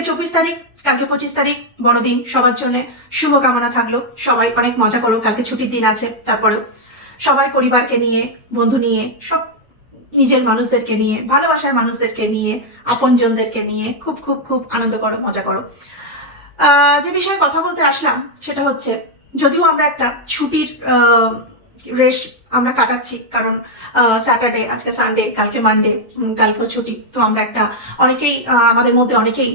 আজকে 24 তারিখ, কালকে 25 তারিখ, বড়দিন। সবার জন্য শুভকামনা থাকলো। সবাই অনেক মজা করো, কালকে ছুটির দিন আছে। তারপরেও সবাই পরিবারকে নিয়ে, বন্ধু নিয়ে, সব নিজের মানুষদেরকে নিয়ে, ভালোবাসার মানুষদেরকে নিয়ে, আপনজনদেরকে নিয়ে খুব খুব খুব আনন্দ করো, মজা করো। যে বিষয়ে কথা বলতে আসলাম সেটা হচ্ছে, যদিও আমরা একটা ছুটির রেশ আমরা কাটাচ্ছি, কারণ স্যাটারডে, আজকে সানডে, কালকে মানডে, কালকেও ছুটি। তো আমরা একটা অনেকেই আমাদের মধ্যে অনেকেই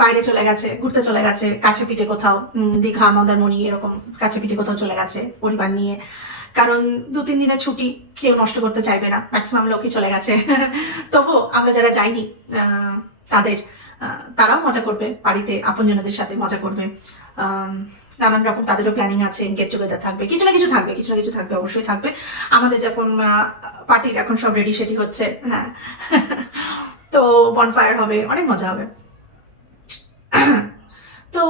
বাইরে চলে গেছে, ঘুরতে চলে গেছে, কাছে পিঠে কোথাও, দীঘা, মন্দারমণি, এরকম কাছে পিঠে কোথাও চলে গেছে পরিবার নিয়ে। কারণ 2-3 দিনের ছুটি কেউ নষ্ট করতে চাইবে না, ম্যাক্সিমাম লোকই চলে গেছে। তবুও আমরা যারা যাইনি তারাও মজা করবে, বাড়িতে আপনজনদের সাথে মজা করবে। নানান রকম তাদেরও প্ল্যানিং আছে, গেট টুগেদার থাকবে, কিছু না কিছু থাকবে, কিছু না কিছু থাকবে, অবশ্যই থাকবে। আমাদের যখন পার্টির এখন সব রেডি সেডি হচ্ছে, হ্যাঁ। তো বনফায়ার হবে, অনেক মজা হবে। তো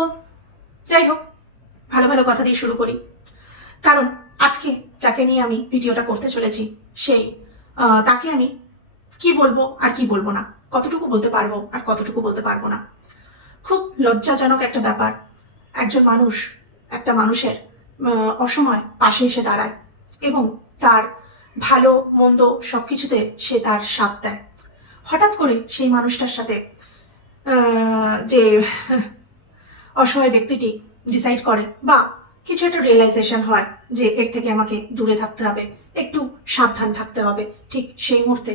যাই হোক, ভালো ভালো কথা দিয়ে শুরু করি। কারণ আজকে যাকে নিয়ে আমি ভিডিওটা করতে চলেছি, সেই তাকে আমি কি বলবো আর কি বলবো না, কতটুকু বলতে পারবো আর কতটুকু বলতে পারবো না। খুব লজ্জাজনক একটা ব্যাপার, একজন মানুষ একটা মানুষের অসময় পাশে এসে দাঁড়ায় এবং তার ভালো মন্দ সবকিছুতে সে তার সাথ দেয়। হঠাৎ করে সেই মানুষটার সাথে যে অসহায় ব্যক্তিটি ডিসাইড করে বা কিছু একটা রিয়েলাইজেশন হয় যে এর থেকে আমাকে দূরে থাকতে হবে, একটু সাবধান থাকতে হবে, ঠিক সেই মুহূর্তে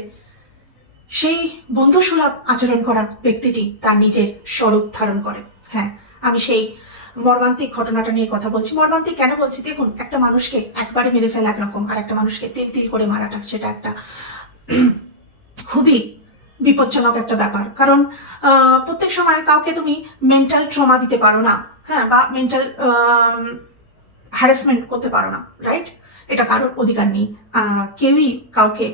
সেই বন্ধুসুলভ আচরণ করা ব্যক্তিটি তার নিজের স্বরূপ ধারণ করে। হ্যাঁ, আমি সেই মর্মান্তিক ঘটনাটা নিয়ে কথা বলছি। মর্মান্তিক কেন বলছি, দেখুন, একটা মানুষকে একবারে মেরে ফেলা একরকম, আর একটা মানুষকে তিল তিল করে মারাটা সেটা একটা খুবই বিপজ্জনক একটা ব্যাপার। কারণ প্রত্যেক সময় কাউকে তুমি মেন্টাল ট্রমা দিতে পারো না, হ্যাঁ, বা মেন্টাল হ্যারাসমেন্ট করতে পারো না, রাইট? এটা কারোর অধিকার নেই। কেউই কাউকে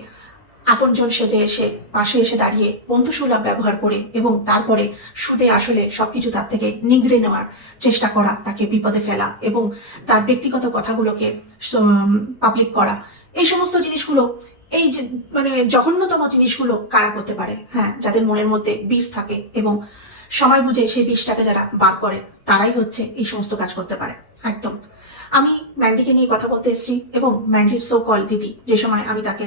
আপনজন সেজে এসে পাশে এসে দাঁড়িয়ে বন্ধুসুলভ ব্যবহার করে এবং তারপরে সুদে আসলে সবকিছু তার থেকে নিগড়ে নেওয়ার চেষ্টা করা, তাকে বিপদে ফেলা এবং তার ব্যক্তিগত কথাগুলোকে পাবলিক করা, এই সমস্ত জিনিসগুলো, এই যে মানে জঘন্যতম জিনিসগুলো কারা করতে পারে? হ্যাঁ, যাদের মনের মধ্যে বিষ থাকে এবং সময় বুঝে সেই বিষটাকে যারা বার করে, তারাই হচ্ছে এই সমস্ত কাজ করতে পারে। একদম। আমি ম্যান্ডিকে নিয়ে কথা বলতে এসেছি এবং ম্যান্ডির সো কল দিদি, যে সময় আমি তাকে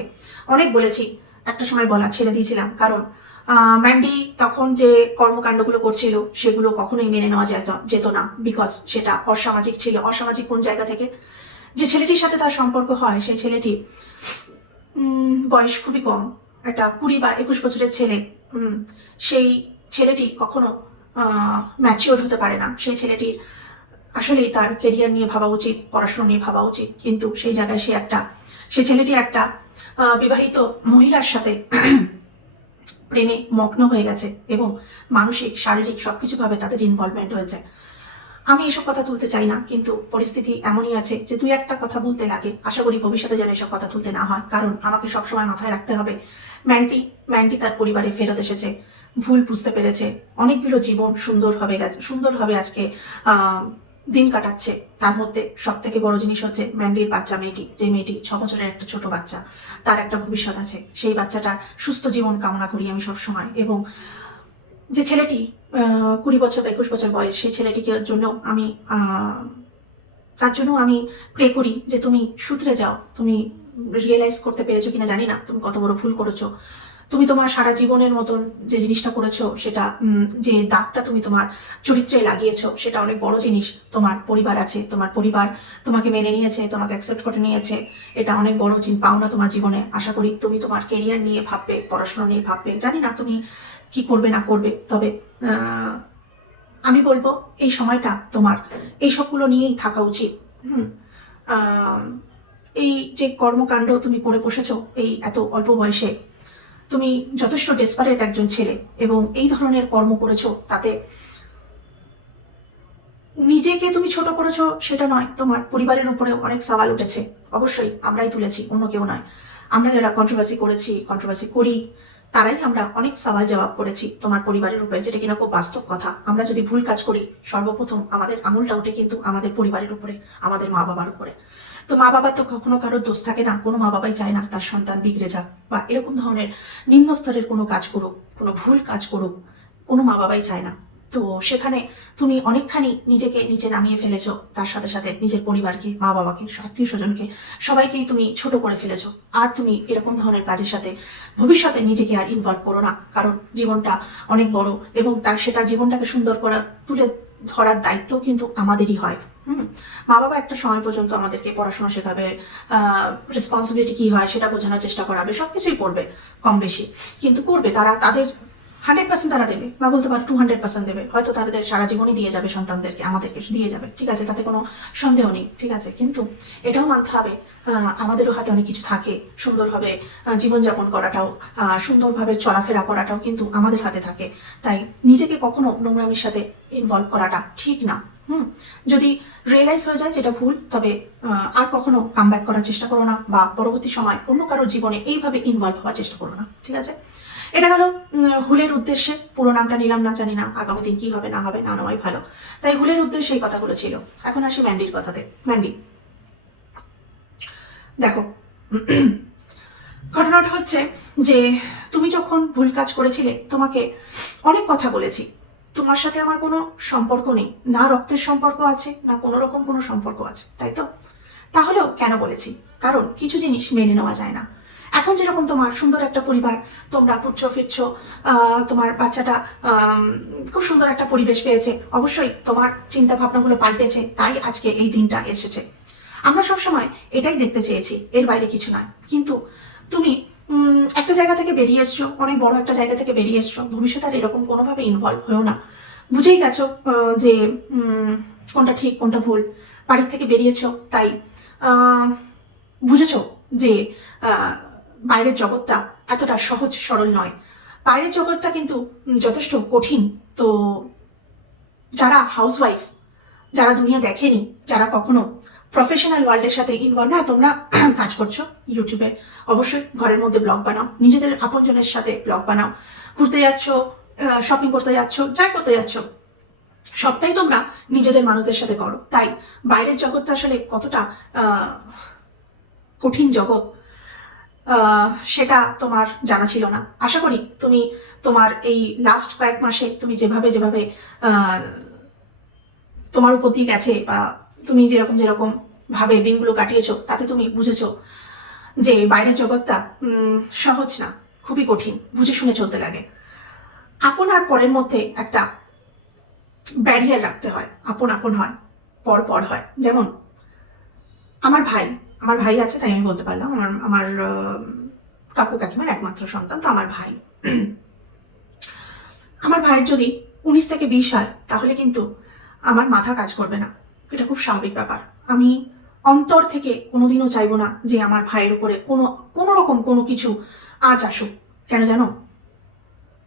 অনেক বলেছি, একটা সময় বলা ছেড়ে দিয়েছিলাম, কারণ ম্যান্ডি তখন যে কর্মকাণ্ডগুলো করছিল সেগুলো কখনোই মেনে নেওয়া যেত না, বিকজ সেটা অসামাজিক ছিল। অসামাজিক কোন জায়গা থেকে? যে ছেলেটির সাথে তার সম্পর্ক হয়, সেই ছেলেটি বয়স খুবই কম, একটা 20 বা 21 বছরের ছেলে। সেই ছেলেটি কখনো ম্যাচিওর হতে পারে না। সেই ছেলেটির আসলেই তার কেরিয়ার নিয়ে ভাবা উচিত, পড়াশোনা নিয়ে ভাবা উচিত, কিন্তু সেই জায়গায় সেই ছেলেটি একটা বিবাহিত মহিলার সাথে প্রেমে মগ্ন হয়ে গেছে এবং মানসিক, শারীরিক সবকিছুভাবে তাদের ইনভলভমেন্ট হয়েছে। আমি এসব কথা তুলতে চাই না, কিন্তু পরিস্থিতি এমনই আছে যে 2-1টা কথা বলতে লাগে। আশা করি ভবিষ্যতে যেন এসব কথা তুলতে না হয়, কারণ আমাকে সবসময় মাথায় রাখতে হবে ম্যান্টি তার পরিবারে ফেরত এসেছে, ভুল বুঝতে পেরেছে, অনেকগুলো জীবন সুন্দরভাবে আজকে দিন কাটাচ্ছে। তার মধ্যে সব থেকে বড় জিনিস হচ্ছে ম্যান্ডির বাচ্চা মেয়েটি, যে মেয়েটি 6 বছরের একটা ছোট বাচ্চা, তার একটা ভবিষ্যৎ আছে। সেই বাচ্চাটার সুস্থ জীবন কামনা করি আমি সবসময়। এবং যে ছেলেটি 20 বছর বা 21 বছর বয়স, সেই ছেলেটিকে জন্য তার জন্য আমি প্রে করি যে তুমি শুধরে যাও। তুমি রিয়েলাইজ করতে পেরেছো কিনা জানি না তুমি কত বড় ভুল করেছো। তুমি তোমার সারা জীবনের মতন যে জিনিসটা করেছো, সেটা যে দাগটা তুমি তোমার চরিত্রে লাগিয়েছো, সেটা অনেক বড় জিনিস। তোমার পরিবার আছে, তোমার পরিবার তোমাকে মেনে নিয়েছে, তোমাকে অ্যাকসেপ্ট করে নিয়েছে, এটা অনেক বড় পাওনা তোমার জীবনে। আশা করি তুমি তোমার কেরিয়ার নিয়ে ভাববে, পড়াশোনা নিয়ে ভাববে, জানি না তুমি কি করবে না করবে, তবে আমি বলবো এই সময়টা তোমার এই সবগুলো নিয়েই থাকা উচিত। এই যে কর্মকাণ্ড তুমি করে বসেছো এই এত অল্প বয়সে, তুমি যথেষ্ট ডেসপারেট একজন ছেলে এবং এই ধরনের কর্ম করেছো, তাতে নিজেকে তুমি ছোট করেছো সেটা নয়, তোমার পরিবারের উপরে অনেক সওয়াল উঠেছে। অবশ্যই আমরাই তুলেছি, অন্য কেউ নয়। আমরা যারা কন্ট্রোভার্সি করি, তারাই আমরা অনেক সওয়াল জবাব করেছি তোমার পরিবারের উপরে, যেটা কিনা খুব বাস্তব কথা। আমরা যদি ভুল কাজ করি, সর্বপ্রথম আমাদের আঙুলটা উঠে কিন্তু আমাদের পরিবারের উপরে, আমাদের মা বাবার উপরে। তো মা বাবার তো কখনো কারোর দোষ থাকে না, কোনো মা বাবাই চায় না তার সন্তান বিগড়ে যাক বা এরকম ধরনের নিম্ন স্তরের কোনো কাজ করুক, কোনো ভুল কাজ করুক, কোনো মা বাবাই চায় না। তো সেখানে তুমি অনেকখানি নিজেকে নিচে নামিয়ে ফেলেছো, তার সাথে সাথে নিজের পরিবারকে, মা বাবাকে, আত্মীয় স্বজনকে, সবাইকেই তুমি ছোট করে ফেলেছো। আর তুমি এরকম ধরনের কাজের সাথে ভবিষ্যতে নিজেকে আর ইনভলভ করো না, কারণ জীবনটা অনেক বড় এবং তার সেটা জীবনটাকে সুন্দর করা, তুলে ধরার দায়িত্ব কিন্তু আমাদেরই হয়। মা বাবা একটা সময় পর্যন্ত আমাদেরকে পড়াশোনা শেখাবে, রেসপন্সিবিলিটি কি হয় সেটা বোঝানোর চেষ্টা করাবে, সবকিছুই করবে কম বেশি, কিন্তু করবে তারা, তাদের 100% তারা দেবে, বা বলতে পারো 200% দেবে, হয়তো তাদের সারা জীবনই দিয়ে যাবে সন্তানদেরকে, আমাদেরকে দিয়ে যাবে, ঠিক আছে, তাতে কোনো সন্দেহ নেই, ঠিক আছে। কিন্তু এটাও মানতে হবে আমাদেরও হাতে অনেক কিছু থাকে, সুন্দরভাবে জীবনযাপন করাটাও, সুন্দরভাবে চলাফেরা করাটাও কিন্তু আমাদের হাতে থাকে। তাই নিজেকে কখনো নোংরামির সাথে ইনভলভ করাটা ঠিক না। যদি রিয়েলাইজ হয়ে যায় যেটা ভুল, তবে আর কখনো কামব্যাক করার চেষ্টা করো না, বা পরবর্তী সময় অন্য কারোর জীবনে এইভাবে ইনভলভ হওয়ার চেষ্টা করো না, ঠিক আছে। এটা গেল হুলের উদ্দেশ্যে। পুরো নামটা নিলাম না, জানি না আগামী দিন কি হবে না হবে, না নেওয়াই ভালো। তাই হুলের উদ্দেশ্যে এই কথাগুলো ছিল। এখন আসি ম্যান্ডির কথাতে। ম্যান্ডি, দেখো, ঘটনাটা হচ্ছে যে তুমি যখন ভুল কাজ করেছিলে, তোমাকে অনেক কথা বলেছি। তোমার সাথে আমার কোনো সম্পর্ক নেই, না রক্তের সম্পর্ক আছে, না কোনো রকম কোনো সম্পর্ক আছে, তাই তো? তাহলেও কেন বলেছি? কারণ কিছু জিনিস মেনে নেওয়া যায় না। এখন যেরকম তোমার সুন্দর একটা পরিবার, তোমরা ঘুরছো ফিরছো, তোমার বাচ্চাটা খুব সুন্দর একটা পরিবেশ পেয়েছে, অবশ্যই তোমার চিন্তা ভাবনাগুলো পাল্টেছে, তাই আজকে এই দিনটা এসেছে। আমরা সবসময় এটাই দেখতে চেয়েছি, এর বাইরে কিছু নয়। কিন্তু তুমি একটা জায়গা থেকে বেরিয়ে এসছো, অনেক বড় একটা জায়গা থেকে বেরিয়ে এসছো, ভবিষ্যতে আর এরকম কোনোভাবে ইনভলভ হয়েও না। বুঝেই গেছো যে কোনটা ঠিক কোনটা ভুল, বাড়ির থেকে বেরিয়েছো, তাই বুঝেছো যে বাইরের জগৎটা এতটা সহজ সরল নয়। বাইরের জগৎটা কিন্তু যথেষ্ট কঠিন। তো যারা হাউসওয়াইফ, যারা দুনিয়া দেখেনি, যারা কখনো প্রফেশনাল ওয়ার্ল্ডের সাথে ইনভলভ না, তোমরা কাজ করছো ইউটিউবে, অবশ্যই ঘরের মধ্যে ব্লগ বানাও, নিজেদের আপনজনের সাথে ব্লগ বানাও, ঘুরতে যাচ্ছ, শপিং করতে যাচ্ছ, যাই করতে যাচ্ছ, সবটাই তোমরা নিজেদের মানুষদের সাথে করো। তাই বাইরের জগৎটা আসলে কতটা কঠিন জগৎ সেটা তোমার জানা ছিল না। আশা করি তুমি তোমার এই লাস্ট কয়েক মাসে তুমি যেভাবে যেভাবে তোমার উপর দিয়ে গেছে, বা তুমি যেরকম যেরকম ভাবে দিনগুলো কাটিয়েছো, তাতে তুমি বুঝেছো যে বাইরের জগৎটা সহজ না, খুবই কঠিন, বুঝে শুনে চলতে লাগে। আপন আর পরের মধ্যে একটা ব্যারিয়ার রাখতে হয়, আপন আপন হয়, পর পর হয়। যেমন আমার ভাই আছে, তাই আমি বলতে পারলাম, আমার কাকু কাকিমার একমাত্র সন্তান, তো আমার ভাই, আমার ভাইয়ের যদি 19 থেকে 20 হয়, তাহলে কিন্তু আমার মাথা কাজ করবে না। এটা খুব স্বাভাবিক ব্যাপার। আমি অন্তর থেকে কোনোদিনও চাইবো না যে আমার ভাইয়ের উপরে কোনো রকম কোনো কিছু আজ আসুক। কেন জানো?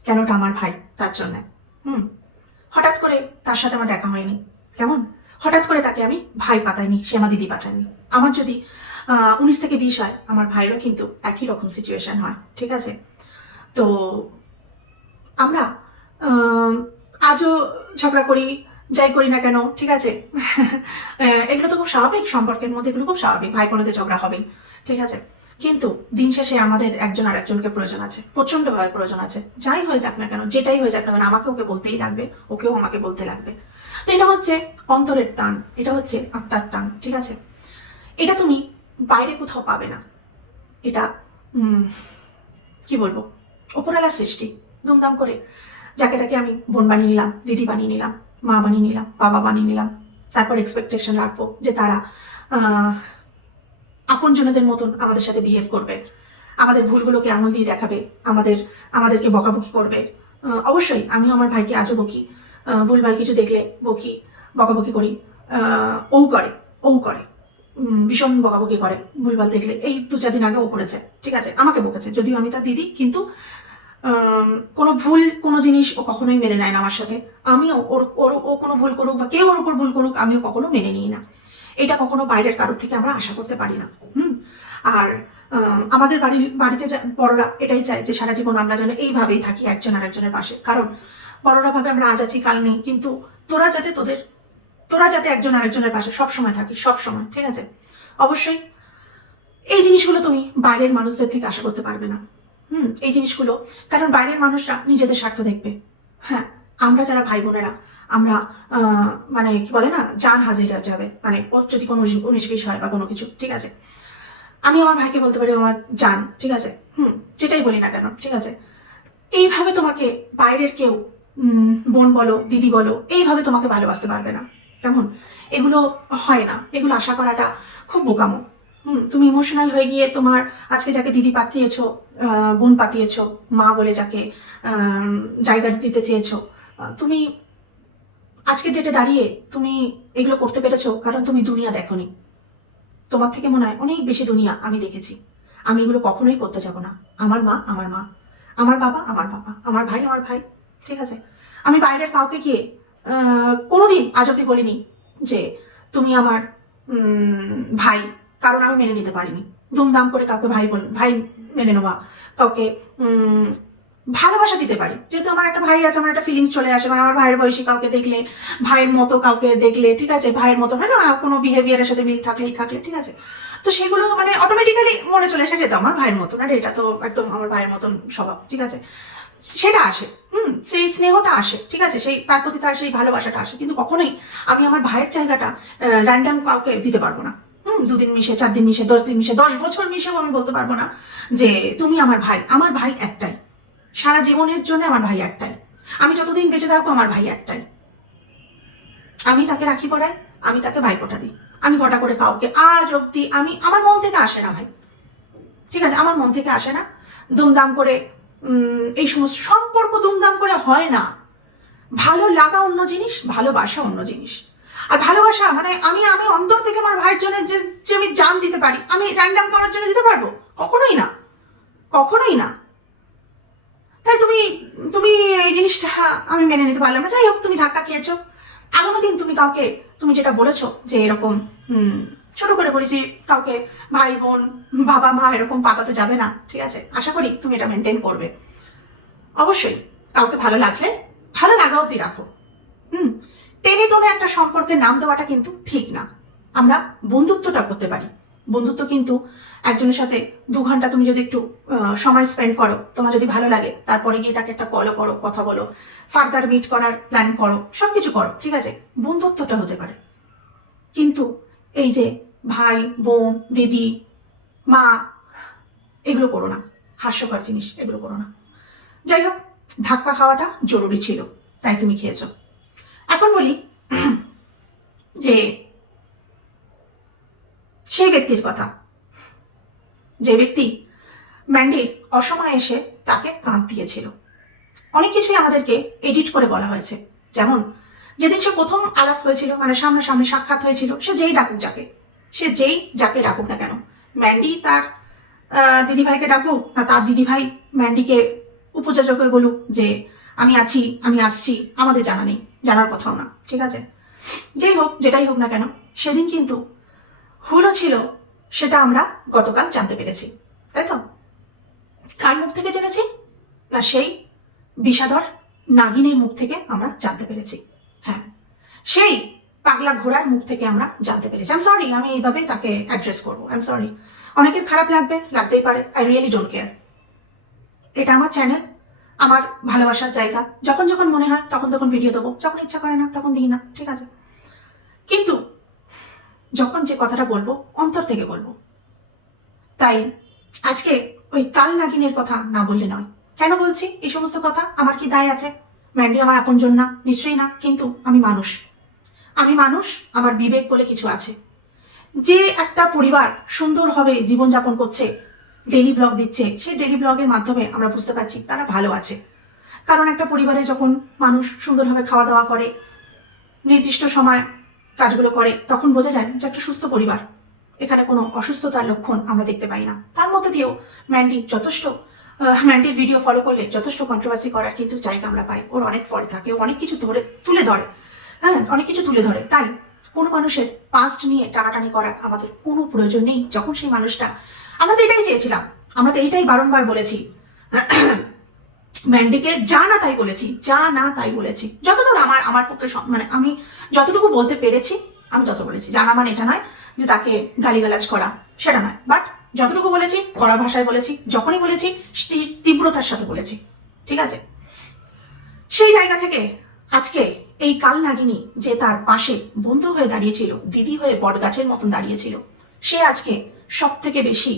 কেনটা আমার ভাই, তার জন্য। হঠাৎ করে তার সাথে আমার দেখা হয়নি, কেমন হঠাৎ করে তাকে আমি ভাই পাঠাইনি, সে আমার দিদি পাঠায়নি। আমার যদি 19 থেকে 20 হয়, আমার ভাইয়েরও কিন্তু একই রকম সিচুয়েশন হয়, ঠিক আছে। তো আমরা আজও ঝগড়া করি, যাই করি না কেন, ঠিক আছে। এগুলো তো খুব স্বাভাবিক, সম্পর্কের মধ্যে এগুলো খুব স্বাভাবিক, ভাই বোনেদের ঝগড়া হবেই, ঠিক আছে। কিন্তু দিন শেষে আমাদের একজন আর একজনকে প্রয়োজন আছে, প্রচন্ডভাবে প্রয়োজন আছে। যাই হয়ে যাক না কেন, যেটাই হয়ে যাক না কেন, আমাকে ওকে বলতেই লাগবে, ওকেও আমাকে বলতে লাগবে। তো এটা হচ্ছে অন্তরের টান, এটা হচ্ছে আত্মার টান, ঠিক আছে। এটা তুমি বাইরে কোথাও পাবে না। এটা কি বলবো, ওপরওয়ালার সৃষ্টি। দুমদাম করে যাকে তাকে আমি বোন বানিয়ে নিলাম, দিদি বানিয়ে নিলাম, মা বানিয়ে নিলাম, বাবা বানিয়ে নিলাম। তারপর এক্সপেকটেশন রাখবো যে তারা আপনজনদের মতন আমাদের সাথে বিহেভ করবে, আমাদের ভুলগুলোকে আঙুল দিয়ে দেখাবে, আমাদেরকে বকাবকি করবে। অবশ্যই আমিও আমার ভাইকে আজও বকি, ভুলভাল কিছু দেখলে বকি, বকাবকি করি। ও করে ভীষণ বকাবকি করে ভুলভাল দেখলে। এই 2-4 দিন আগে ও করেছে, ঠিক আছে, আমাকে বকেছে, যদিও আমি তার দিদি, কিন্তু কোনো ভুল কোনো জিনিস ও কখনোই মেনে নেয় না আমার সাথে। আমিও ও কোনো ভুল করুক বা কেউ ওর উপর ভুল করুক, আমিও কখনো মেনে নিই না। এটা কখনো বাইরের কারোর থেকে আমরা আশা করতে পারি না। আর আমাদের বাড়িতে বড়রা এটাই চায় যে সারা জীবন আমরা যেন এইভাবেই থাকি একজন আর একজনের পাশে। কারণ বড়রা ভাবে আমরা আজ আছি কাল নেই, কিন্তু তোরা যাতে একজন আর একজনের পাশে সবসময় থাকিস, সবসময়, ঠিক আছে। অবশ্যই এই জিনিসগুলো তুমি বাইরের মানুষদের থেকে আশা করতে পারবে না। এই জিনিসগুলো, কারণ বাইরের মানুষরা নিজেদের স্বার্থ দেখবে। হ্যাঁ, আমরা যারা ভাই বোনেরা আমরা মানে কি বলে না, জান হাজির হয়ে যাবে, মানে ওর যদি কোনো 19-20 হয় বা কোনো কিছু, ঠিক আছে, আমি আমার ভাইকে বলতে পারি আমার জান, ঠিক আছে, যেটাই বলি না কেন, ঠিক আছে। এইভাবে তোমাকে বাইরের কেউ বোন বলো, দিদি বলো, এইভাবে তোমাকে ভালোবাসতে পারবে না, কেমন? এগুলো হয় না, এগুলো আশা করাটা খুব বোকামো। তুমি ইমোশনাল হয়ে গিয়ে তোমার আজকে যাকে দিদি পাঠিয়েছো, বোন পাঠিয়েছো, মা বলে যাকে জায়গা দিতে চেয়েছো, তুমি আজকের ডেটে দাঁড়িয়ে তুমি এগুলো করতে পেরেছো কারণ তুমি দুনিয়া দেখোনি। তোমার থেকে মনে হয় অনেক বেশি দুনিয়া আমি দেখেছি। আমি এগুলো কখনোই করতে যাব না। আমার মা আমার মা, আমার বাবা আমার বাবা, আমার ভাই আমার ভাই, ঠিক আছে। আমি বাইরের কাউকে গিয়ে কোনোদিন আজ অব্দি বলিনি যে তুমি আমার ভাই, কারণ আমি মেনে নিতে পারিনি। দুমদাম করে কাউকে ভাই মেনে নেওয়া, কাউকে ভালোবাসা দিতে পারি, যেহেতু আমার একটা ভাই আছে, আমার একটা ফিলিংস চলে আসে, মানে আমার ভাইয়ের বয়সী কাউকে দেখলে, ভাইয়ের মতো কাউকে দেখলে, ঠিক আছে, ভাইয়ের মতো হয় না কোনো বিহেভিয়ারের সাথে মিল থাকলেই থাকলে, ঠিক আছে, তো সেগুলো মানে অটোমেটিক্যালি মনে চলে আসে, যেটা আমার ভাইয়ের মতন, আর এটা তো একদম আমার ভাইয়ের মতন স্বভাব, ঠিক আছে, সেটা আসে, সেই স্নেহটা আসে, ঠিক আছে, সেই তার প্রতি তার সেই ভালোবাসাটা আসে, কিন্তু কখনোই আমি আমার ভাইয়ের জায়গাটা র্যান্ডাম কাউকে দিতে পারবো না। 2 দিন মিশে, 4 দিন মিশে, 10 দিন মিশে, 10 বছর মিশেও আমি বলতে পারবো না যে তুমি আমার ভাই। আমার ভাই একটাই, সারা জীবনের জন্য আমার ভাই একটাই, আমি যতদিন বেঁচে থাকবো আমার ভাই একটাই, আমি তাকে রাখি পড়াই, আমি তাকে ভাইফোঁটা দিই। আমি ঘটা করে কাউকে আজ অব্দি আমি আমার মন থেকে আসে না ভাই, ঠিক আছে, আমার মন থেকে আসে না। দুমদাম করে এই সমস্ত সম্পর্ক দুমদাম করে হয় না। ভালো লাগা অন্য জিনিস, ভালোবাসা অন্য জিনিস। আর ভালোবাসা মানে আমি আমি অন্তর থেকে আমার ভাইয়ের জন্য যে আমি জান দিতে পারি, আমি র্যান্ডাম করার জন্য দিতে পারবো? কখনোই না, কখনোই না। তাই তুমি তুমি এই জিনিসটা আমি মেনে নিতে পারলাম না। যাই হোক, তুমি ধাক্কা খেয়েছো। আগামী দিন তুমি কাউকে, তুমি যেটা বলেছো যে এরকম ছোট করে বলেছি কাউকে ভাই বোন বাবা মা এরকম পাতাতে যাবে না, ঠিক আছে, আশা করি তুমি এটা মেনটেন করবে। অবশ্যই কাউকে ভালো লাগলে ভালো লাগা অব্দি রাখো। টেনে টোনে একটা সম্পর্কের নাম দেওয়াটা কিন্তু ঠিক না। আমরা বন্ধুত্বটা করতে পারি। বন্ধুত্ব কিন্তু একজনের সাথে 2 ঘন্টা তুমি যদি একটু সময় স্পেন্ড করো, তোমার যদি ভালো লাগে, তারপরে গিয়ে তাকে একটা কলও করো, কথা বলো, ফার্দার মিট করার প্ল্যান করো, সবকিছু করো, ঠিক আছে, বন্ধুত্বটা হতে পারে। কিন্তু এই যে ভাই বোন দিদি মা, এগুলো করো না, হাস্যকর জিনিস, এগুলো করো না। যাই হোক, ধাক্কা খাওয়াটা জরুরি ছিল, তাই তুমি খেয়েছো। এখন বলি যে সেই ব্যক্তির কথা, যে ব্যক্তি ম্যান্ডির অসময়ে এসে তাকে কাঁধ দিয়েছিল। অনেক কিছুই আমাদেরকে এডিট করে বলা হয়েছে, যেমন যেদিন সে প্রথম আলাপ হয়েছিল, মানে সামনাসামনি সাক্ষাৎ হয়েছিল, সে যেই ডাকুক যাকে, সে যেই যাকে ডাকুক না কেন, ম্যান্ডি তার দিদিভাইকে ডাকুক না তার দিদিভাই ম্যান্ডিকে উপযোজক হয়ে বলুক যে আমি আছি, আমি আসছি, আমাদের জানা নেই, জানার কথাও না, ঠিক আছে, যেই হোক, যেটাই হোক না কেন, সেদিন কিন্তু হলো ছিল, সেটা আমরা গতকাল জানতে পেরেছি, তাই তো? কার মুখ থেকে জেনেছি? না সেই বিষাদর নাগিনের মুখ থেকে আমরা জানতে পেরেছি। হ্যাঁ, সেই পাগলা ঘোড়ার মুখ থেকে আমরা জানতে পেরেছি। আই এম সরি, আমি এইভাবে তাকে অ্যাড্রেস করবো, আই এম সরি। অনেকের খারাপ লাগবে, লাগতেই পারে, আই রিয়েলি ডোন্ট কেয়ার। এটা আমার চ্যানেল, আমার ভালোবাসার জায়গা, যখন যখন মনে হয় তখন তখন ভিডিও দেবো, যখন ইচ্ছা করে না তখন দিই না, ঠিক আছে, কিন্তু যখন যে কথাটা বলবো অন্তর থেকে বলবো। তাই আজকে ওই কাল নাগিনের কথা না বললে নয়। কেন বলছি এই সমস্ত কথা? আমার কি দায় আছে? ম্যান্ডি আমার আপনজন না? নিশ্চয়ই না, কিন্তু আমি মানুষ, আমি মানুষ, আমার বিবেক বলে কিছু আছে। যে একটা পরিবার সুন্দরভাবে জীবনযাপন করছে, ডেইলি ব্লগ দিচ্ছে, সেই ডেইলি ব্লগের মাধ্যমে আমরা বুঝতে পারছি তারা ভালো আছে। কারণ একটা পরিবারে যখন মানুষ সুন্দরভাবে খাওয়া দাওয়া করে, নির্দিষ্ট সময় কাজগুলো করে, তখন বোঝা যায় যে একটা সুস্থ পরিবার। এখানে কোনো অসুস্থতার লক্ষণ আমরা দেখতে পাই না। তার মধ্যে দিয়েও ম্যান্ডি যথেষ্ট, ম্যান্ডির ভিডিও ফলো করলে যথেষ্ট কন্ট্রোভার্সি করার কিন্তু জায়গা আমরা পাই। ওর অনেক ফল থাকে, ও অনেক কিছু তুলে ধরে, হ্যাঁ, অনেক কিছু তুলে ধরে। তাই কোনো মানুষের পাস্ট নিয়ে টানাটানি করার আমাদের কোনো প্রয়োজন নেই। যখন সেই মানুষটা, আমরা তো এটাই চেয়েছিলাম, আমরা তো এইটাই বারংবার বলেছি, ম্যান্ডিকে যা না তাই বলেছি, যা না তাই বলেছি, যতদূর আমার পক্ষে মানে আমি যতটুকু বলতে পেরেছি আমি তত বলেছি। জানা মানে এটা নয় যে তাকে গালিগালাজ করা, সেটা নয়, বাট যতটুকু বলেছি কড়া ভাষায় বলেছি, যখনই বলেছি তীব্রতার সাথে বলেছি, ঠিক আছে। সেই জায়গা থেকে আজকে এই কাল নাগিনী যে তার পাশে বন্ধু হয়ে দাঁড়িয়েছিল, দিদি হয়ে বটগাছের মতন দাঁড়িয়েছিল, সে আজকে সব থেকে বেশি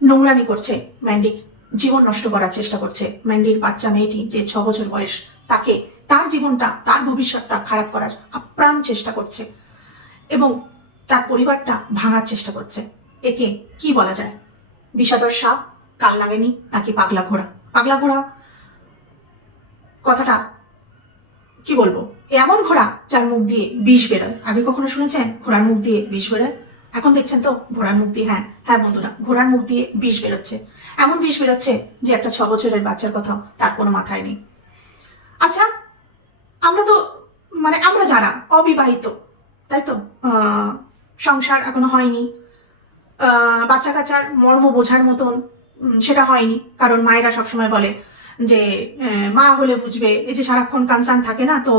নোংরামি করছে, ম্যান্ডির জীবন নষ্ট করার চেষ্টা করছে। ম্যান্ডির বাচ্চা মেয়েটি যে 6 বছর বয়স, তাকে, তার জীবনটা, তার ভবিষ্যৎটা খারাপ করার আপ্রাণ চেষ্টা করছে এবং তার পরিবারটা ভাঙার চেষ্টা করছে। একে কি বলা যায়? বিষাদর সাপ, কাল নাগিনী, নাকি পাগলা ঘোড়া? পাগলা ঘোড়া কথাটা কি বলবো, এমন ঘোড়া যার মুখ দিয়ে বিষ বেরোয়। আগে কখনো শুনেছেন ঘোড়ার মুখ দিয়ে বিষ বেরোয়? এখন দেখছেন তো ঘোড়ার মুখ দিয়ে, হ্যাঁ হ্যাঁ বন্ধুরা, ঘোড়ার মুখ দিয়ে বিষ বেরোচ্ছে। এমন বিষ বেরোচ্ছে যে একটা 6 বছরের বাচ্চার কথাও তার কোনো মাথায় নেই। আচ্ছা, আমরা তো আমরা যারা অবিবাহিত, তাই তো, সংসার এখনো হয়নি, বাচ্চা কাচ্চার মর্ম বোঝার মতন সেটা হয়নি, কারণ মায়েরা সবসময় বলে যে মা হলে বুঝবে, এই যে সারাক্ষণ কনসার্ন থাকে না, তো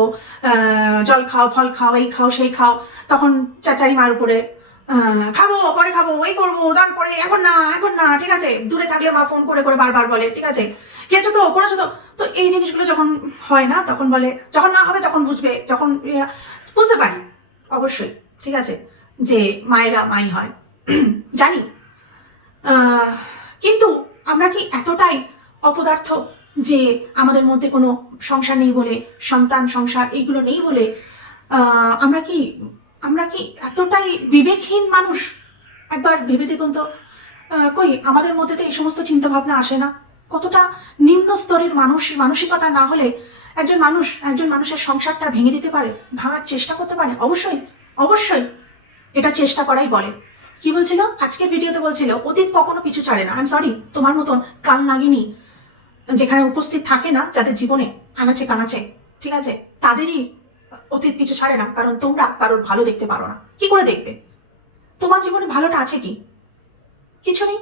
জল খাও, ফল খাও, এই খাও, সেই খাও, তখন চাচাই মার উপরে খাবো, পরে খাবো, এই করবো, তারপরে এখন না, এখন না, ঠিক আছে। দূরে থাকলে মা ফোন করে করে বারবার বলে, ঠিক আছে খেয়েছো তো, করেছো তো। তো এই জিনিসগুলো যখন হয় না, তখন বলে যখন না হবে তখন বুঝবে, যখন বুঝতে পারি অবশ্যই, ঠিক আছে, যে মায়েরা মাই হয় জানি। কিন্তু আমরা কি এতটাই অপদার্থ যে আমাদের মধ্যে কোনো সংসার নেই বলে, সন্তান সংসার এইগুলো নেই বলে আমরা কি এতটাই বিবেকহীন মানুষ? একবার ভেবে দেখুন তো, কই আমাদের মধ্যে তো এই সমস্ত চিন্তা ভাবনা আসে না? কতটা নিম্ন স্তরের মানসিকতা না হলে একজন মানুষের সংসারটা ভেঙে দিতে পারে, ভাঙার চেষ্টা করতে পারে? অবশ্যই অবশ্যই এটা চেষ্টা করাই বলে। কি বলছিল আজকের ভিডিওতে? বলছিল অতীত কখনো পিছু ছাড়ে না। আই এম সরি, তোমার মতন কাল নাগিনী যেখানে উপস্থিত থাকে না, যাদের জীবনে আনাচে কানাচে, ঠিক আছে, তাদেরই অতীত পিছু ছাড়ে না, কারণ তোমরা কারোর ভালো দেখতে পারো না। কি করে দেখবে? তোমার জীবনে ভালোটা আছে কি? কিছু নেই।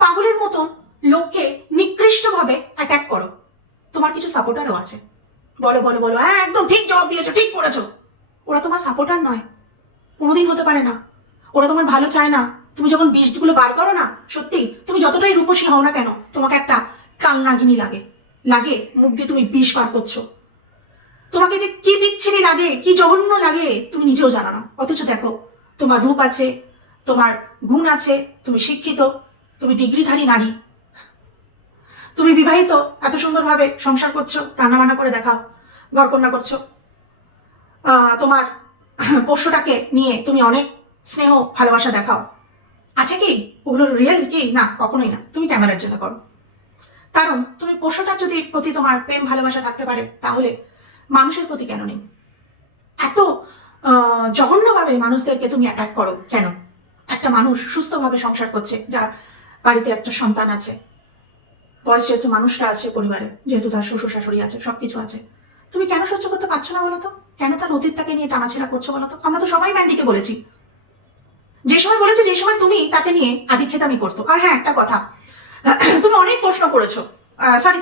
পাগলের মতন লোককে নিকৃষ্টভাবে অ্যাটাক করো। তোমার কিছু সাপোর্টারও আছে, বলো বলো বলো, হ্যাঁ একদম ঠিক জবাব দিয়েছো, ঠিক করেছো। ওরা তোমার সাপোর্টার নয়, কোনোদিন হতে পারে না। ওরা তোমার ভালো চায় না। তুমি যখন বিষগুলো বার করো না, সত্যি তুমি যতটাই রূপসী হও না কেন, তোমাকে একটা কাল নাগিনী লাগে, মুখ দিয়ে তুমি বিষ বার করছো। তোমাকে যে কি বিচ্ছিরি লাগে, কি জঘন্য লাগে, তুমি নিজেও জানো না। অথচ দেখো, তোমার রূপ আছে, তোমার গুণ আছে, তুমি শিক্ষিত, তুমি ডিগ্রিধারী নারী, তুমি বিবাহিত, এত সুন্দরভাবে সংসার করছো, রান্নাবান্না করে দেখাও, ঘরকন্যা করছো, তোমার পোষ্যটাকে নিয়ে তুমি অনেক স্নেহ ভালোবাসা দেখাও। আছে কি ওগুলোর রিয়েল কি? না, কখনোই না। তুমি ক্যামেরার জন্য করো। কারণ তুমি পোষ্যটার যদি প্রতি তোমার প্রেম ভালোবাসা থাকতে পারে, তাহলে মানুষের প্রতি কেন নেই? এত জঘন্যভাবে মানুষদেরকে তুমি অ্যাটাক করো কেন? একটা মানুষ সুস্থভাবে সংসার করছে, যার বাড়িতে একটা সন্তান আছে, বয়স যেহেতু মানুষরা আছে পরিবারে, যেহেতু তার শ্বশুর শাশুড়ি আছে, সবকিছু আছে, তুমি কেন সহ্য করতে পারছো না বলো তো? কেন তার অতীতটাকে নিয়ে টানাছেড়া করছো বলো তো? আমরা তো সবাই ম্যান্ডিকে বলেছি, যে সময় তুমি তাকে নিয়ে আদিক্ষেতামি করতো। আর হ্যাঁ, একটা কথা, তুমি অনেক প্রশ্ন করেছো,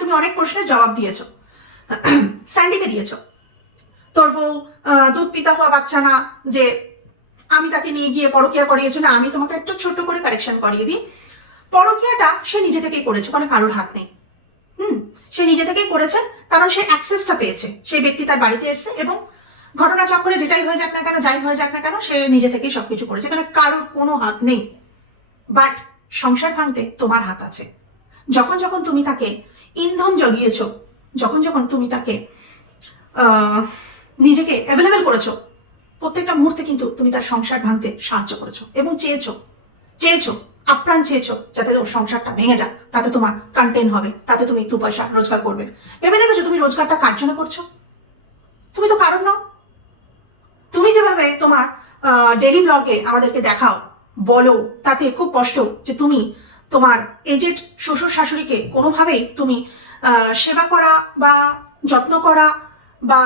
তুমি অনেক প্রশ্নের জবাব দিয়েছো, স্যান্ডিকে দিয়েছো। তোর বউ দুধ পিতা হওয়া বাচ্চা না, যে আমি তাকে নিয়ে গিয়ে পরকিয়া করিয়েছি না? আমি তোমাকে একটা ছোট্ট করে কারেকশন করিয়ে দিই, পরকিয়াটা সে নিজে থেকেই করেছে, মানে কারোর হাত নেই। সে নিজে থেকেই করেছে, কারণ সে অ্যাক্সেসটা পেয়েছে। সেই ব্যক্তি তার বাড়িতে এসেছে এবং ঘটনা চক্রে যেটাই হয়ে যাক না কেন, যাই হয়ে যাক না কেন, সে নিজে থেকেই সবকিছু করেছে, এখানে কারোর কোনো হাত নেই। বাট সংসার ভাঙতে তোমার হাত আছে। যখন যখন তুমি তাকে ইন্ধন জগিয়েছ, যখন যখন তুমি তাকে নিজেকে অ্যাভেলেবেল করেছো, প্রত্যেকটা মুহূর্তে কিন্তু তুমি তার সংসার ভাঙতে সাহায্য করেছো এবং চেয়েছো আপ্রাণ চেয়েছো যাতে ওর সংসারটা ভেঙে যাক, তাতে তোমার কন্টেন্ট হবে, তাতে তুমি 2 পয়সা রোজগার করবে। ভেবে দেখেছো তুমি রোজগারটা কার জন্য করছো? তুমি তো কারণ নাও। তুমি যেভাবে তোমার ডেইলি ব্লগে আমাদেরকে দেখাও, বলো, তাতে খুব কষ্ট যে তুমি তোমার এজেড শ্বশুর শাশুড়িকে কোনোভাবেই তুমি সেবা করা বা যত্ন করা বা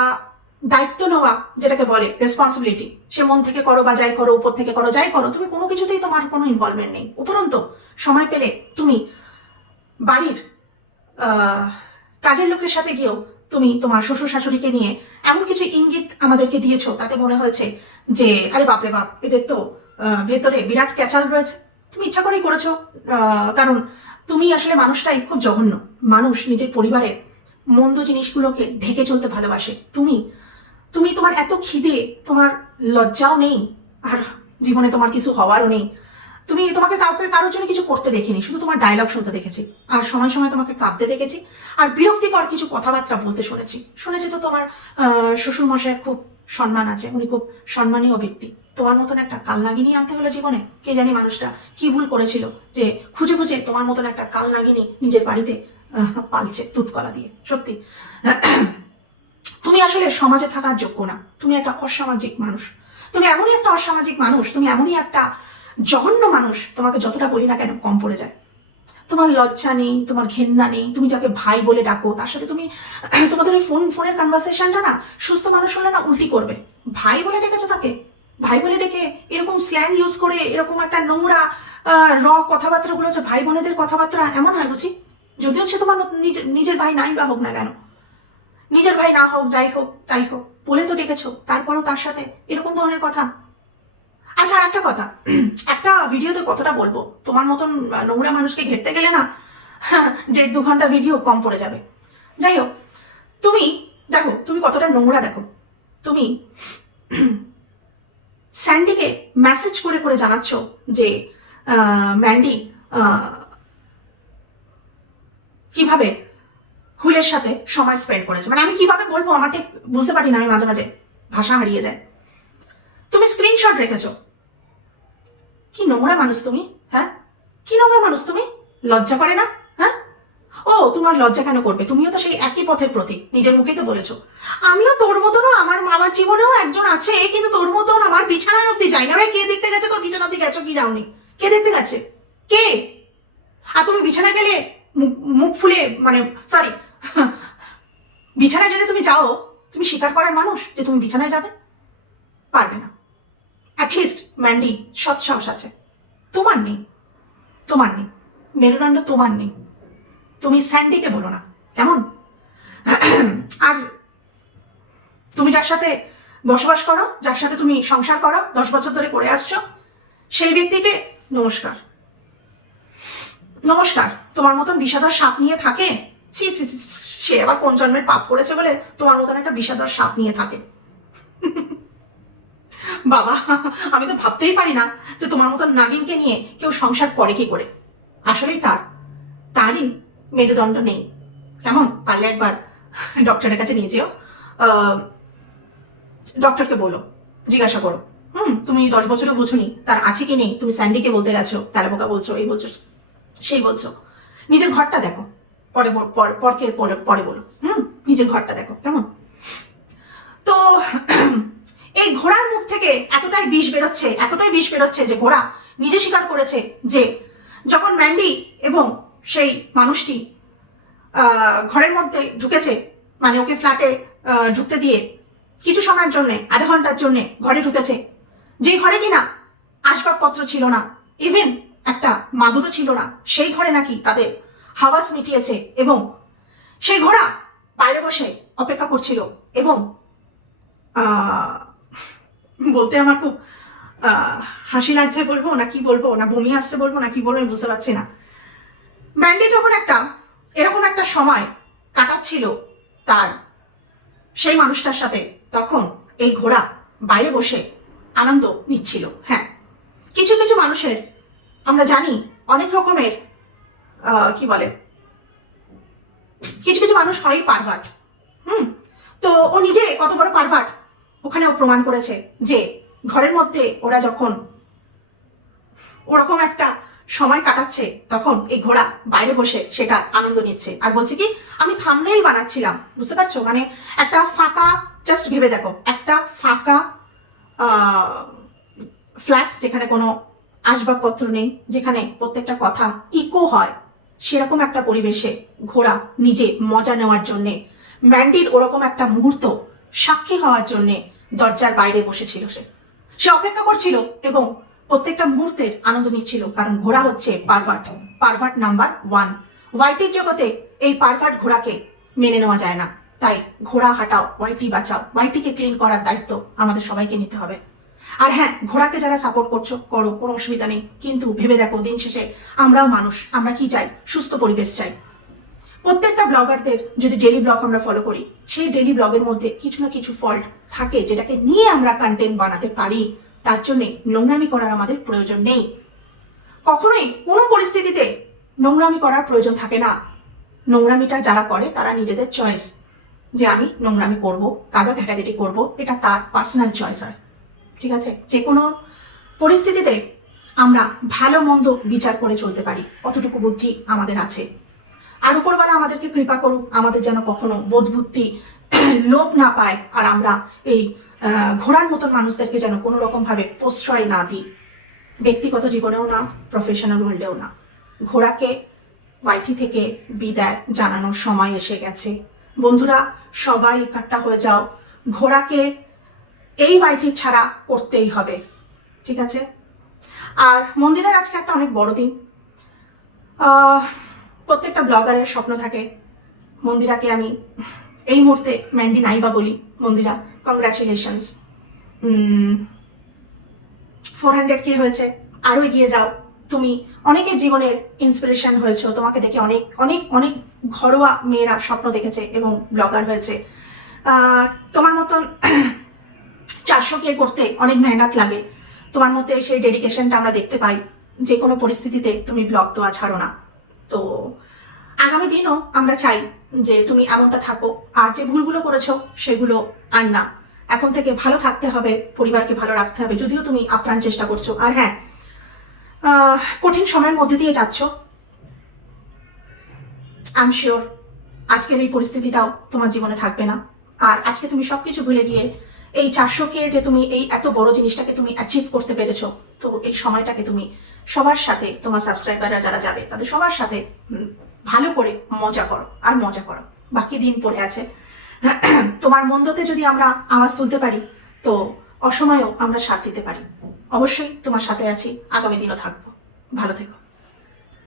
দায়িত্ব নেওয়া, যেটাকে বলে রেসপন্সিবিলিটি, সে মন থেকে করো বা যাই করো, উপর থেকে করো, যাই করো, তুমি কোনো কিছুতেই তোমার কোনো ইনভলভমেন্ট নেই। উপরন্তু সময় পেলে তুমি বাড়ির কাজের লোকের সাথে গিয়েও তুমি তোমার শ্বশুর শাশুড়িকে নিয়ে এমন কিছু ইঙ্গিত আমাদেরকে দিয়েছো, তাতে মনে হয়েছে যে আরে বাপরে বাপ, এদের তো ভেতরে বিরাট ক্যাচাল রয়েছে। তুমি ইচ্ছা করেই করেছো, কারণ তুমি আসলে মানুষটাই খুব জঘন্য। মানুষ নিজের পরিবারে মন্দ জিনিসগুলোকে ঢেকে চলতে ভালোবাসে। তুমি তুমি তোমার এত খিদে, তোমার লজ্জাও নেই, আর জীবনে তোমার কিছু হওয়ারও নেই। তোমাকে কারোর জন্য কিছু করতে দেখিনি, শুধু তোমার ডায়লগ শুনতে দেখেছি, আর সময় সময় তোমাকে কাঁদতে দেখেছি, আর বিরক্তিকর কিছু কথাবার্তা বলতে শুনেছি তো তোমার শ্বশুর মশাইয়ের খুব সম্মান আছে, উনি খুব সম্মানীয় ব্যক্তি। তোমার মতন একটা কালনাগিনী আনতে হলো জীবনে। কে জানি মানুষটা কি ভুল করেছিল যে খুঁজে খুঁজে তোমার মতন একটা কালনাগিনী নিজের বাড়িতে পালছে দুধকলা দিয়ে। সত্যি তুমি আসলে সমাজে থাকার যোগ্য না, তুমি একটা অসামাজিক মানুষ, তুমি এমনই একটা অসামাজিক মানুষ, তুমি এমনই একটা জঘন্য মানুষ, তোমাকে যতটা বলি না কেন কম পড়ে যায়। তোমার লজ্জা নেই, তোমার ঘেন্না নেই, তুমি যাকে ভাই বলে ডাকো তার সাথে তুমি তোমাদের ওই ফোনের কনভারসেশনটা না সুস্থ মানুষ হলে না উল্টি করবে। ভাই বলে ডেকেছো তাকে, ভাই বলে ডেকে এরকম স্ল্যাং ইউজ করে এরকম একটা নোংরা কথাবার্তা গুলো হচ্ছে ভাই বোনেদের কথাবার্তা এমন হয় বুঝি? যদিও সে তোমার নিজের ভাই নাই বা হোক না কেন, নিজের ভাই না হোক, যাই হোক তাই হোক, বলে তো ডেকেছো, তারপরও তার সাথে এরকম ধরনের কথা। আচ্ছা, আর একটা কথা, একটা ভিডিওতে কতটা বলবো, তোমার মতন নোংরা মানুষকে ঘেরতে গেলে না 1.5-2 ঘন্টা ভিডিও কম পড়ে যাবে। যাই হোক, তুমি দেখো তুমি কতটা নোংরা, দেখো তুমি স্যান্ডিকে মেসেজ করে করে জানাচ্ছ যে ম্যান্ডি কিভাবে হুলের সাথে সময় স্পেন্ড করেছে। মানে আমি কিভাবে বলবো, আমার ঠিক বুঝতে পারি না, আমি মাঝে মাঝে ভাষা হারিয়ে যায়। তুমি স্ক্রিনশট রেখেছো। কি নোংরা মানুষ তুমি, হ্যাঁ? কি নোংরা মানুষ তুমি, লজ্জা করে না? হ্যাঁ, ও তোমার লজ্জা কেন করবে? তুমিও তো সেই একই পথের প্রতীক, নিজের মুখেই তো বলেছো। আমিও তোর মতনও, আমার জীবনেও একজন আছে, কিন্তু তোর মতন আমার বিছানায় অব্দি যাই না। কে দেখতে গেছে তোর বিছানা অব্দি গেছো কি যাওনি? কে দেখতে গেছে? কে? আর তুমি বিছানা গেলে মুখ ফুলে, মানে সরি, বিছানায় যদি তুমি যাও, তুমি স্বীকার করার মানুষ যে তুমি বিছানায় যাবে? পারবে না। অ্যাটলিস্ট ম্যান্ডি সৎ সাহস আছে, তোমার নেই, তোমার নেই, মেরুদণ্ড তোমার নেই। তুমি স্যান্ডিকে বলো না, কেমন? আর তুমি যার সাথে বসবাস করো, যার সাথে তুমি সংসার করো, 10 বছর ধরে করে আসছো, সেই ব্যক্তিকে নমস্কার, নমস্কার। তোমার মতন বিষাদর সাপ নিয়ে থাকে? ছি ছি, সে আবার কোন জন্মের পাপ করেছে বলে তোমার মতন একটা বিষাদর সাপ নিয়ে থাকে? বাবা, আমি তো ভাবতেই পারি না যে তোমার মতন নাগিনকে নিয়ে কেউ সংসার করে কি করে। আসলেই তারই মেরুদণ্ড নেই, কেমন? পারলে একবার ডক্টরের কাছে নিয়ে যেও, ডক্টরকে বলো, জিজ্ঞাসা করো, তুমি 10 বছরও বুঝুনি তার আছে কি নেই, তুমি স্যান্ডিকে বলতে গেছো, তেলাপোকা বলছো, এই বলছো সেই বলছো। নিজের ঘরটা দেখো, পরে বলো, নিজের ঘরটা দেখো, কেমন? তো এই ঘোড়ার মুখ থেকে এতটাই বিষ বেরোচ্ছে যে ঘোড়া নিজে স্বীকার করেছে যে যখন ম্যান্ডি এবং সেই মানুষটি ঘরের মধ্যে ঢুকেছে, মানে ওকে ফ্ল্যাটে ঢুকতে দিয়ে কিছু সময়ের জন্য, আধা ঘন্টার জন্য ঘরে ঢুকেছে, যে ঘরে কিনা আসবাবপত্র ছিল না, ইভেন একটা মাদুরও ছিল না, সেই ঘরে নাকি তাদের হাওয়াস মিটিয়েছে, এবং সেই ঘোড়া বাইরে বসে অপেক্ষা করছিল। এবং বলতে আমার খুব হাসি লাগছে বলবো না কি বলবো, না বমি আসছে বলবো না কি বলবো, আমি বুঝতে পারছি না। ম্যান্ডি যখন এরকম একটা সময় কাটাচ্ছিল তার সেই মানুষটার সাথে, তখন এই ঘোড়া বাইরে বসে আনন্দ নিচ্ছিল। হ্যাঁ, কিছু কিছু মানুষের আমরা জানি অনেক রকমের কি বলে, কিছু কিছু মানুষ হয় পারভার্ট। তো ও নিজে কত বড় পারভার্ট ওখানেও প্রমাণ করেছে যে ঘরের মধ্যে ওরা যখন ওরকম একটা সময় কাটাচ্ছে, তখন এই ঘোড়া বাইরে বসে সেটা আনন্দ নিচ্ছে। আর বলছে কি, আমি থাম্বনেইল বানাচ্ছিলাম, বুঝতে পারছো? মানে একটা ফাঁকা, জাস্ট ভেবে দেখো, একটা ফাঁকা ফ্ল্যাট, যেখানে কোনো আসবাবপত্র নেই, যেখানে প্রত্যেকটা কথা ইকো হয়, সেরকম একটা পরিবেশে ঘোড়া নিজে মজা নেওয়ার জন্যে, ম্যান্ডির ওরকম একটা মুহূর্ত সাক্ষী হওয়ার জন্যে দরজার বাইরে বসেছিল। সে অপেক্ষা করছিল এবং প্রত্যেকটা মুহূর্তের আনন্দ নিচ্ছিল, কারণ ঘোড়া হচ্ছে পারভার্ট নাম্বার 1। ওয়াইটির জগতে এই পারভার্ট ঘোড়াকে মেনে নেওয়া যায় না। তাই ঘোড়া হাঁটাও, ওয়াইটি বাঁচাও, ওয়াইটিকে ক্লিন করার দায়িত্ব আমাদের সবাইকে নিতে হবে। আর হ্যাঁ, ঘোড়াকে যারা সাপোর্ট করছো করো, কোনো অসুবিধা নেই, কিন্তু ভেবে দেখো দিন শেষে আমরাও মানুষ, আমরা কি চাই? সুস্থ পরিবেশ চাই। প্রত্যেকটা ব্লগারদের যদি ডেলি ব্লগ আমরা ফলো করি, সেই ডেলি ব্লগের মধ্যে কিছু না কিছু ফল্ট থাকে যেটাকে নিয়ে আমরা কন্টেন্ট বানাতে পারি। তার জন্য নোংরামি করার আমাদের প্রয়োজন নেই। কখনোই কোনো পরিস্থিতিতে নোংরামি করার প্রয়োজন থাকে না। নোংরামিটা যারা করে তারা নিজেদের চয়েস, যে আমি নোংরামি করব, কাদা ঘেটাঘেটি করব, এটা তার পার্সোনাল চয়েস হয়। ঠিক আছে, যে কোনো পরিস্থিতিতে আমরা ভালো মন্দ বিচার করে চলতে পারি, অতটুকু বুদ্ধি আমাদের আছে। আর উপরবেলা আমাদেরকে কৃপা করুক, আমাদের যেন কখনো বোধ বুদ্ধি লোপ না পায়, আর আমরা এই ঘোড়ার মতন মানুষদেরকে যেন কোনো রকম ভাবে প্রশ্রয় না দিই, ব্যক্তিগত জীবনেও না, প্রফেশনাল ওয়ার্ল্ডেও না। ঘোড়াকে ওয়াইটি থেকে বিদায় জানানোর সময় এসে গেছে। বন্ধুরা, সবাই একাট্টা হয়ে যাও, ঘোড়াকে এই ওয়াইটি ছাড়া করতেই হবে। ঠিক আছে? আর মন্দিরের আজকে একটা অনেক বড় দিন। প্রত্যেকটা ব্লগারের স্বপ্ন থাকে মন্দিরাকে আমি এই মুহূর্তে ম্যান্ডি নাইবা বলি, মন্দিরা কংগ্রাচুলেশনস, 400K হয়েছে, আরো এগিয়ে যাও। তুমি অনেকের জীবনের ইন্সপিরেশন হয়েছো, তোমাকে দেখে অনেক অনেক অনেক ঘরোয়া মেয়েরা স্বপ্ন দেখেছে এবং ব্লগার হয়েছে। তোমার মতন 400K করতে অনেক মেহনত লাগে, তোমার মধ্যে সেই ডেডিকেশনটা আমরা দেখতে পাই। যে কোনো পরিস্থিতিতে তুমি ব্লগ দেওয়া ছাড়ো না। তো আগামী দিনও আমরা চাই যে তুমি এমনটা থাকো, আর যে ভুলগুলো করেছো সেগুলো আর না। এখন থেকে ভালো থাকতে হবে, পরিবারকে ভালো রাখতে হবে, যদিও তুমি আপ্রাণ চেষ্টা করছো। আর হ্যাঁ, কঠিন সময়ের মধ্যে দিয়ে যাচ্ছ, আই এম শিওর আজকের এই পরিস্থিতিটাও তোমার জীবনে থাকবে না। আর আজকে তুমি সবকিছু ভুলে গিয়ে এই 400K যে তুমি এই এত বড় জিনিসটাকে তুমি অ্যাচিভ করতে পেরেছো, তো এই সময়টাকে তুমি সবার সাথে, তোমার সাবস্ক্রাইবাররা যারা যাবে তাদের সবার সাথে ভালো করে মজা করো, আর মজা করো। বাকি দিন পড়ে আছে। তোমার মন্দতে যদি আমরা আওয়াজ তুলতে পারি, তো অসময়েও আমরা সাথ দিতে পারি। অবশ্যই তোমার সাথে আছি, আগামী দিনও থাকবো। ভালো থেকো।